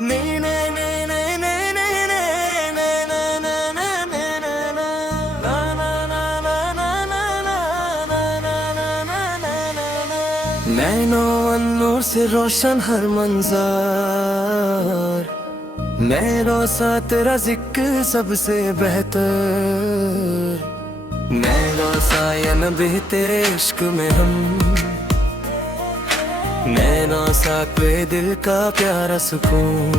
Nano Annur से रोशन हर मंजर, nano सा तेरा जिक्र सबसे बेहतर। नैनो सा या नबी तेरे इश्क में हम, नैनो सा पे दिल का प्यारा सुकून।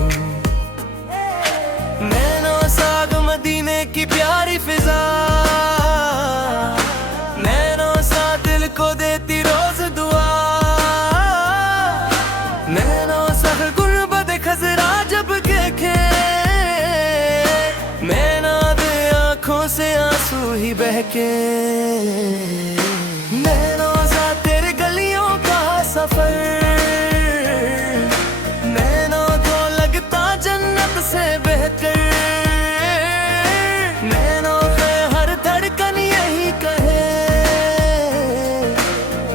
नैनो साग मदीने की प्यारी फिजा, नैनो सा दिल को देती रोज दुआ। नैनो सा गुर्बत खजरा जब देखे, नैनो दे आँखों से आंसू ही बहके। नैनो सा तेरे गलियों का सफर, नैनो तो लगता जन्नत से बेहतर। नैनो पे हर धड़कन यही कहे,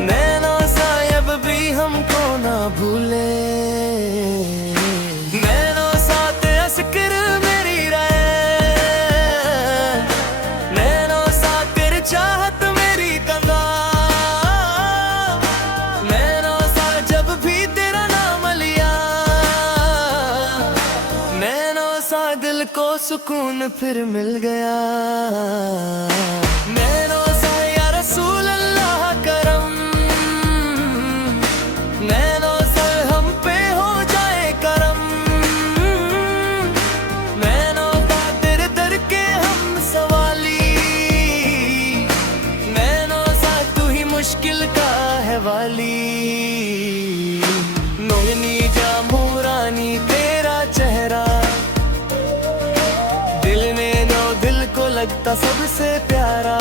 नैनो सायब भी हमको ना भूले। नैनो सा तेरा जिक्र मेरी रहे, नैनो सा तेरी चाहत मेरी गंगा। नैनो सा जब भी तेरा नाम लिया, नैनो सा दिल को सुकून फिर मिल गया। नैनो सा या रसूल अल्लाह करम, नैनो सा हम पे हो जाए करम। नैनो सा तेरे दर के हम सवाली, नैनो सा तू ही मुश्किल का है वाली। नोयनी जामूरानी तेरा चेहरा, दिल नैनो दिल को लगता सबसे प्यारा।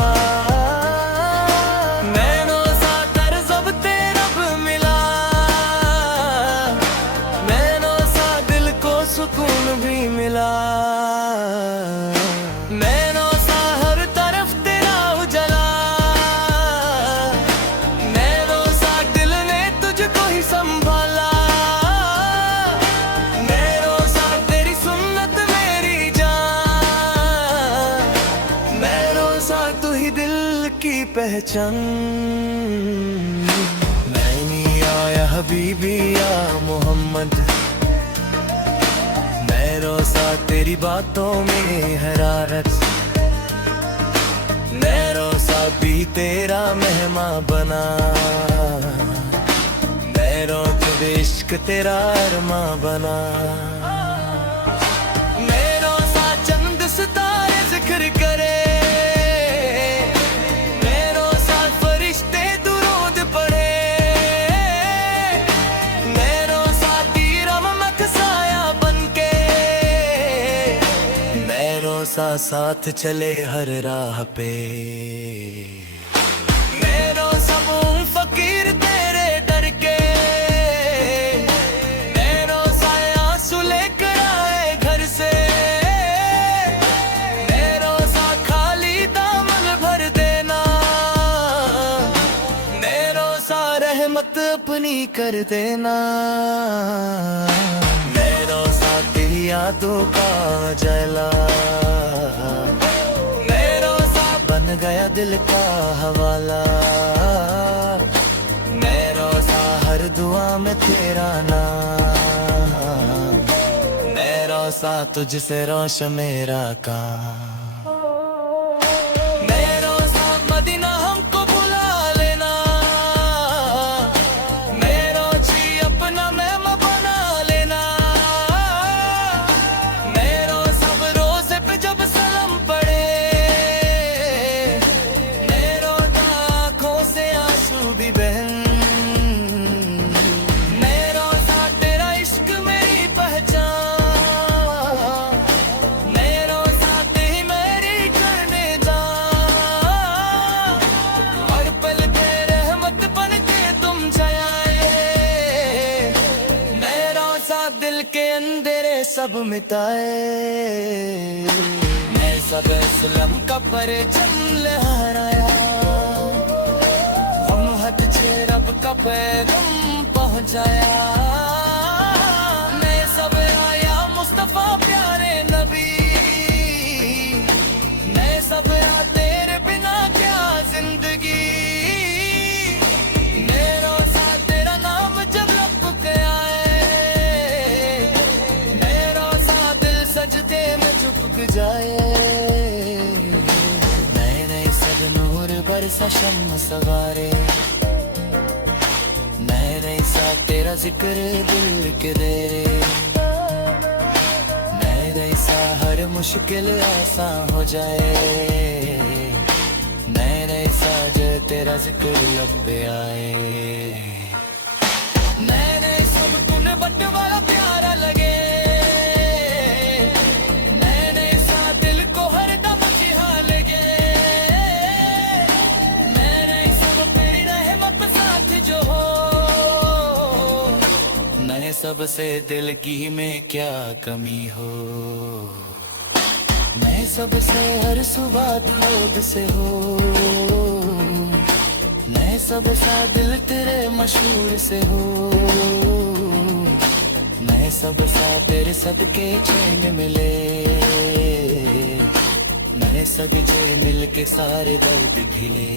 नैनो सा कर सब तेरा मिला, नैनो सा दिल को सुकून भी मिला। नैनो सा हर तरफ तेरा उजला, नैनो सा दिल ने तुझको ही संभाला। नैनो सा तेरी सुन्नत मेरी जान, नैनो सा तू ही दिल की पहचान। नैनी या हबीबी या मोहम्मद, नैनो सा तेरी बातों में हरारत। नैनो सा भी तेरा मेहमा बना, नैनो तुझे इश्क तेरा अरमा बना। नैनो सा चंद सितारे जिक्र करे, नैनो सा फरिश्ते दुरूद पढ़े। नैनो सा तीरा ममक साया बनके, नैनो सा साथ चले हर राह पे। नैनो सब फकीर तेरे डर के, नैनो सा आंसू लेकर आए घर से। नैनो सा खाली दामन भर देना, नैनो सा रहमत अपनी कर देना। नैनो सा तेरी यादों का जला, नैनो सा बन गया दिल का हवाला। नैनो सा हर दुआ में तेरा नाम, नैनो सा तुझसे रोशन मेरा काम। नैनो सा मदीना हमको बुला लेना, नैनो जी अपना मेहमान बना लेना। नैनो सब रोजे पे जब सलाम पड़े, नैनो आँखों से आंसू भी बहन। नैनो सा तेरा इश्क मेरी पहचान, नैनो सा तेरी मेरी करने जा। हर पल पे रहमत बन के तुम छाए, नैनो सा दिल के अंधेरे सब मिटाए। मैं सब इस्लाम का परचम लहराया, हम हद से रब का पैगाम पहुंचाया। मैं सब आया सब्रा तेरे बिना क्या जिंदगी। मेरा सा तेरा नाम जब लपक आए, मेरा सा दिल सजदे में झुक जाए। नए नए सब नूर बरसा शम्म सवारे, नए नए सा तेरा जिक्र दिल के दे। सा हर मुश्किल आसान हो जाए, नए नए साज तेरा जिक्र लब पे आए। नए नए सब तूने बट वाला प्यारा लगे, नए नए सा दिल को हर दम जिहा लगे। नए नए सब तेरी रहमत साथ जो हो, नए सबसे दिल की में क्या कमी हो। नए सबसे हर सुबह दूध से हो, नए सब सा दिल तेरे मशहूर से हो। नए सब सा तेरे सदके चैन मिले, नए सगचे मिल के सारे दर्द खिले।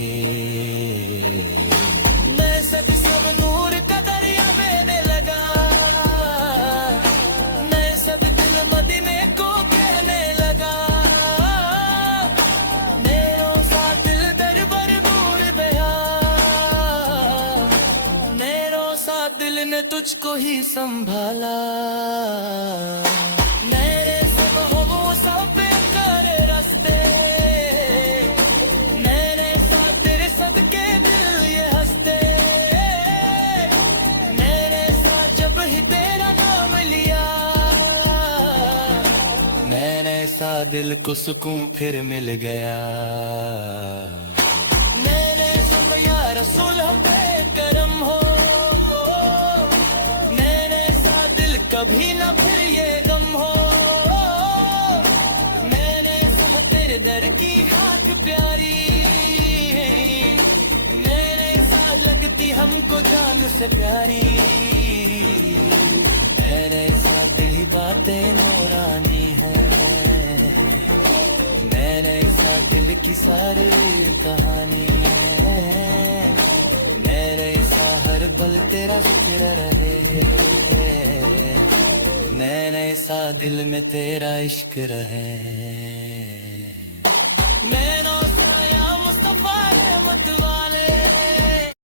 नए सब सब नूर का दरिया बहने लगा, नए सब दिल मदीने को कहने लगा। मेरो सा दिल दर बर दूर बया, मेरो सा दिल ने तुझको ही संभाला। मेरे सब हो वो सब बेकार रास्ते, मेरे साथ तेरे सदके दिल ये हंसते। मेरे साथ जब ही तेरा नाम लिया, मैंने सा दिल को सुकून फिर मिल गया। मैंने सब या रसूल हम पे करम हो, मैंने सा दिल कभी ना फिर ये गम हो। मैंने सा तेरे दर की खाक प्यारी, मेरे साथ लगती हमको जान से प्यारी। मेरे साथ दिल बातें नूरानी है, मेरे साथ दिल की सारी कहानी है। मेरे सा हर पल तेरा जिक्र रहे, मेरे सा दिल में तेरा इश्क रहे।